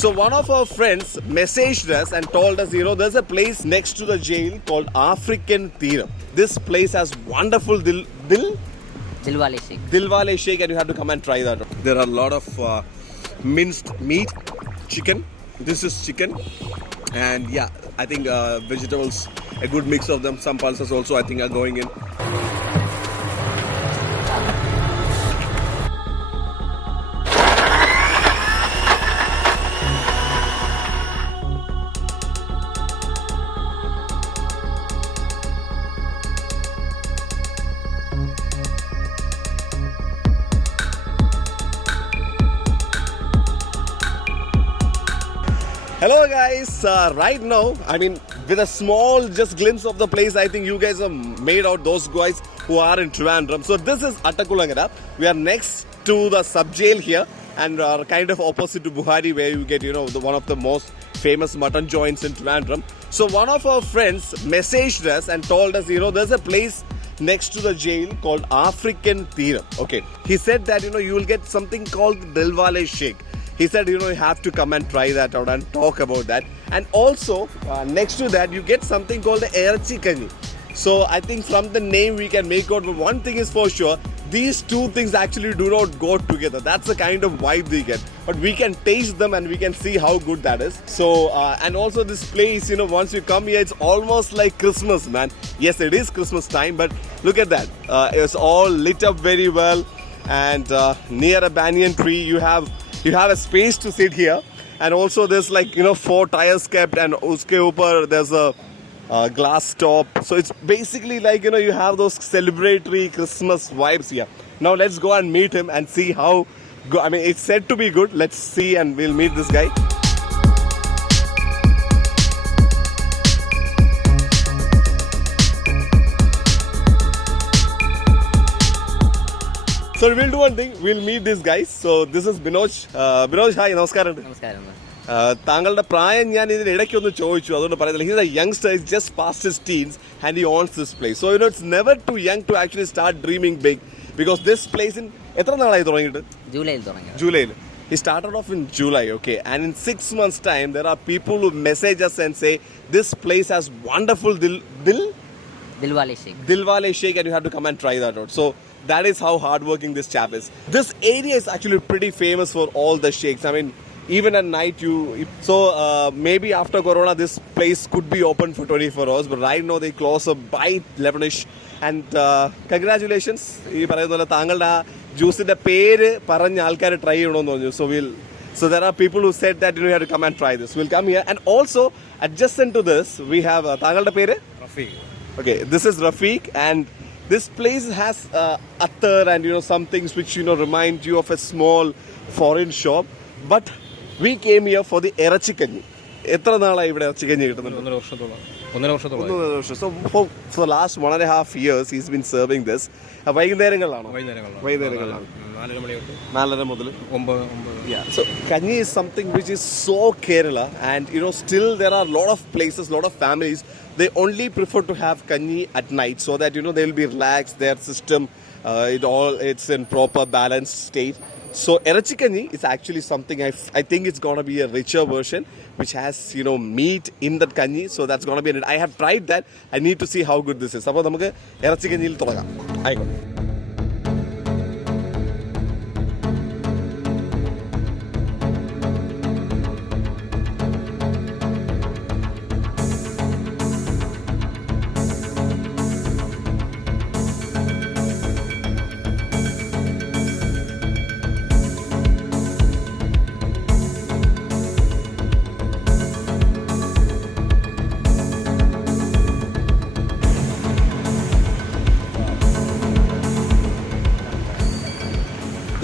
So one of our friends messaged us and told us, there's a place next to the jail called African Theatre. This place has wonderful Dilwale Shake, and you have to come and try that. There are a lot of minced meat, chicken. This is chicken, and yeah, I think vegetables, a good mix of them. Some pulses also I think are going in. Hello guys, right now, with a small just glimpse of the place, I think you guys have made out those guys who are in Trivandrum. So this is Attakulangada. We are next to the sub-jail here and are kind of opposite to Buhari, where you get, one of the most famous mutton joints in Trivandrum. So one of our friends messaged us and told us, there's a place next to the jail called African Theatre. Okay, he said that, you will get something called Dilwale Shake. He said, you have to come and try that out and talk about that. And also, next to that, you get something called the Erachi Kanji. So I think from the name we can make out, but one thing is for sure, these two things actually do not go together. That's the kind of vibe they get. But we can taste them and we can see how good that is. So, and also this place, once you come here, it's almost like Christmas, man. Yes, it is Christmas time, but look at that. It's all lit up very well. And near a banyan tree, you have a space to sit here, and also there's 4 tires kept, and uske upar there's a glass top. So it's basically you have those celebratory Christmas vibes here. Now let's go and meet him and see how good. It's said to be good. Let's see, and we'll meet this guy. So we'll do one thing. We'll meet these guys. So this is Binoj. Binoj, hi. Namaskaram. താങ്കളുടെ പ്രായം ഞാൻ ഇതിന് ഇടയ്ക്കൊന്ന് ചോദിച്ചു, അതുകൊണ്ട് പറയുന്നില്ല. He's a youngster, he's just past his teens, and he owns this place. So it's never too young to actually start dreaming big, because this place in എത്ര നാളായി തുടങ്ങിയിട്ട്? ജൂലൈയിൽ. He started off in July, okay, and in 6 months' time, there are people who message us and say this place has wonderful Dilwale Shake, and you have to come and try that out. So that is how hardworking this chap is. This area is actually pretty famous for all the shakes. Even at night maybe after Corona this place could be open for 24 hours, but right now they close up by 11ish. And congratulations. ഈ പറയുന്ന പോലെ താങ്കളുടെ ജ്യൂസിന്റെ പേര് പറഞ്ഞ ആൾക്കാർ try ചെയ്യണമെന്ന് പറഞ്ഞു. So there are people who said that you have to come and try this. We'll come here, and also adjacent to this we have താങ്കളുടെ പേര് Rafiq. Okay, this is Rafiq, and this place has attar and some things which remind you of a small foreign shop. But we came here for the Erachi Kanji. എത്ര നാളായി ഇവിടെ ഇറച്ചിക്കഞ്ഞി കിട്ടുന്നുണ്ട്? 1.5 വർഷം. So for the last 1.5 years he's been serving this. വൈകുന്നേരങ്ങളിലാണോ? വൈകുന്നേരങ്ങളിലാണ്. 4:30 മുതൽ 9. Yeah. So Kanji is something which is so Kerala, and still there are a lot of places, lot of families, they only prefer to have Kanji at night, so that they'll be relaxed, their system it's in proper balanced state. So Erachi Kanji is actually something I think it's going to be a richer version which has meat in that kanji. So that's going to be I have tried that. I need to see how good this is. അപ്പോൾ നമുക്ക് Erachi Kanjiയിൽ തുടങ്ങാം. ആയിക്കോട്ടെ.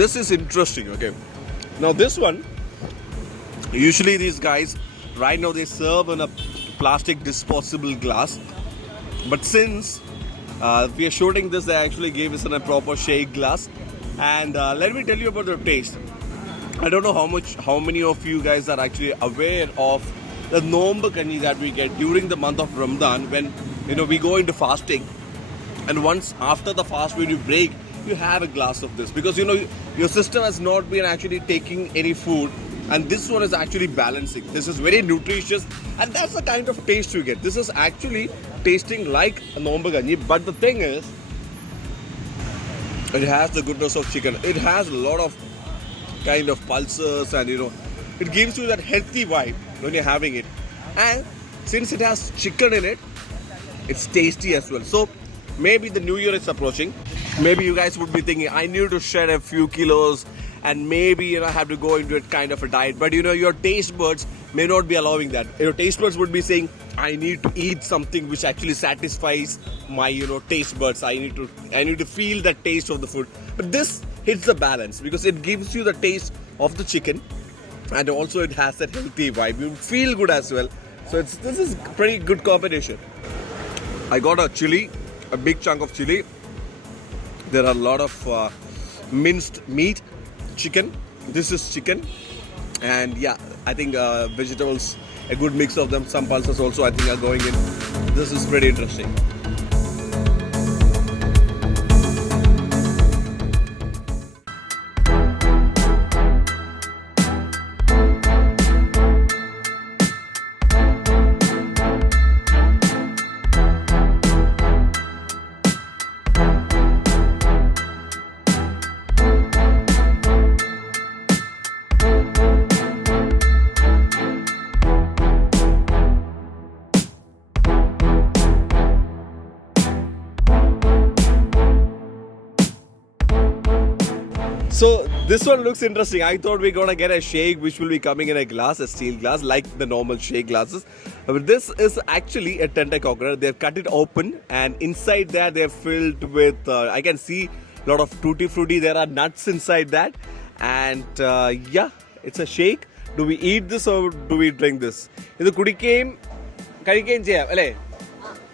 This is interesting, okay. Now this one, usually these guys, right now they serve in a plastic disposable glass. But since we are shooting this, they actually gave us in a proper shake glass. And let me tell you about the taste. I don't know how many of you guys are actually aware of the Nomba Kanji that we get during the month of Ramadan, when we go into fasting. And once after the fast, when you break, you have a glass of this, because your system has not been actually taking any food and this one is actually balancing. This is very nutritious, and that's the kind of taste you get. This is actually tasting like a Nomba Ganji, but the thing is, it has the goodness of chicken. It has a lot of kind of pulses, and it gives you that healthy vibe when you're having it. And since it has chicken in it, it's tasty as well. So maybe the new year is approaching. Maybe you guys would be thinking, I need to shed a few kilos and maybe have to go into a kind of a diet. But your taste buds may not be allowing that. Your taste buds would be saying, I need to eat something which actually satisfies my taste buds. I need to feel the taste of the food. But this hits the balance because it gives you the taste of the chicken, and also it has that healthy vibe. You feel good as well. So this is pretty good combination. I got a chili, a big chunk of chili. There are a lot of minced meat, chicken. This is chicken, and yeah, I think vegetables, a good mix of them. Some pulses also I think are going in. This is pretty interesting. So this one looks interesting. I thought we're gonna get a shake which will be coming in a glass, a steel glass, like the normal shake glasses. But this is actually a tender coconut. They've cut it open, and inside there they're filled with, I can see a lot of tutti frutti. There are nuts inside that. And yeah, it's a shake. Do we eat this or do we drink this?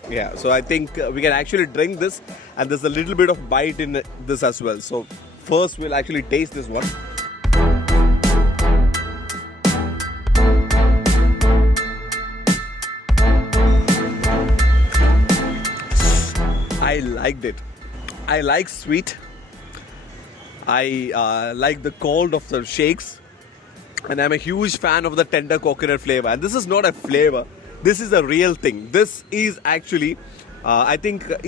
Yeah, so I think we can actually drink this, and there's a little bit of bite in this as well. So first we'll actually taste this one. I liked it. I like sweet. I like the cold of the shakes, and I'm a huge fan of the tender coconut flavor. And this is not a flavor. This is a real thing. This is actually, I think, there's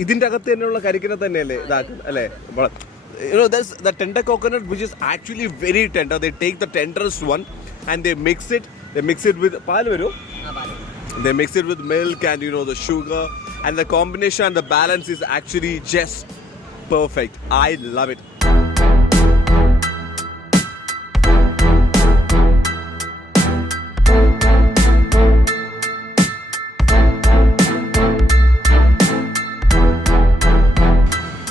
the tender coconut which is actually very tender. They take the tenderest one and they mix it. They mix it with They mix it with milk and the sugar, and the combination and the balance is actually just perfect. I love it.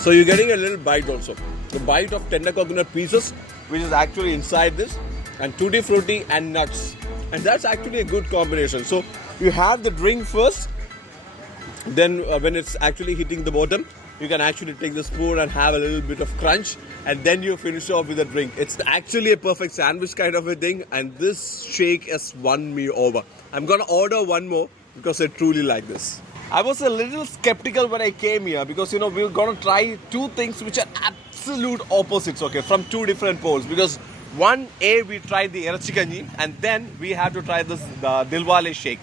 So you're getting a little bite also. The bite of tender coconut pieces, which is actually inside this, and tutti frutti and nuts. And that's actually a good combination. So you have the drink first, then when it's actually hitting the bottom, you can actually take the spoon and have a little bit of crunch, and then you finish off with a drink. It's actually a perfect sandwich kind of a thing, and this shake has won me over. I'm gonna order one more because I truly like this. I was a little skeptical when I came here because we're gonna try two things which are absolute opposites, okay, from two different poles. Because one, we tried the Erachi Ganji, and then we have to try this Dilwale shake.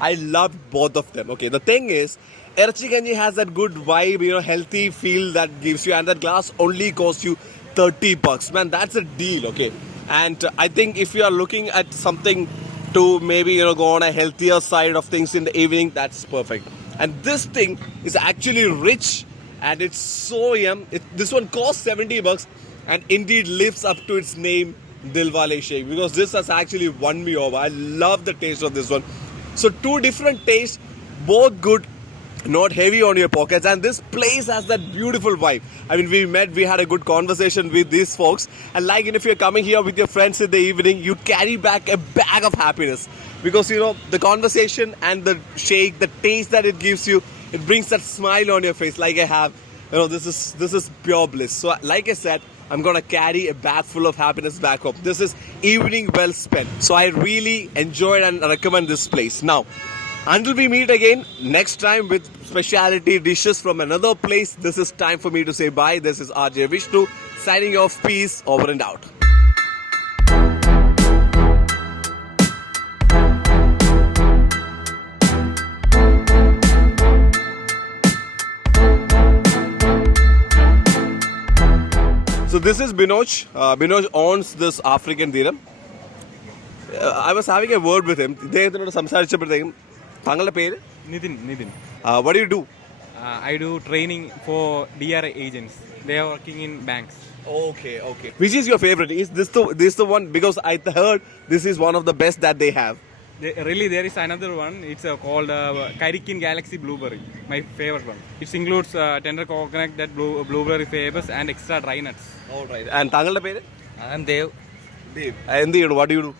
I love both of them. Okay, the thing is, Erachi Ganji has that good vibe, healthy feel that gives you, and that glass only costs you $30. Man, that's a deal, okay. And I think if you are looking at something to maybe go on a healthier side of things in the evening, that's perfect. And this thing is actually rich, and it's so yum. This one costs $70 and indeed lives up to its name, Dilwale shake, because this has actually won me over. I love the taste of this one. So two different tastes, both good, not heavy on your pockets, and this place has that beautiful vibe. I mean, we had a good conversation with these folks, and if you're coming here with your friends in the evening, you carry back a bag of happiness, because the conversation and the shake, the taste that it gives you, it brings that smile on your face like I have. This is pure bliss. So like I said, I'm gonna carry a bag full of happiness back home. This is evening well spent. So I really enjoyed and recommend this place. Now, until we meet again next time with specialty dishes from another place, this is time for me to say bye. This is RJ Vishnu signing off. Peace, over and out. this is Binoj. Binoj owns this African Theorem. I was having a word with him. ഇദ്ദേഹത്തിനോട് സംസാരിച്ചപ്പോഴത്തേക്കും താങ്കളുടെ പേര് Nitin. what do you do? I do training for DRA agents. They are working in banks. Okay. Which is your favorite? Is this the one? Because I heard this is one of the best that they have. Really, there is another one. It's called Kairikin Galaxy Blueberry. My favorite one. It includes tender coconut, that blueberry flavors, and extra dry nuts. All right. And താങ്കളുടെ പേര്? I'm Dev. Dave. എന്ത് ചെയ്യണം? What do you do?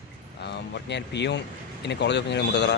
Working at Piyun in a college of engineering, Mudadara.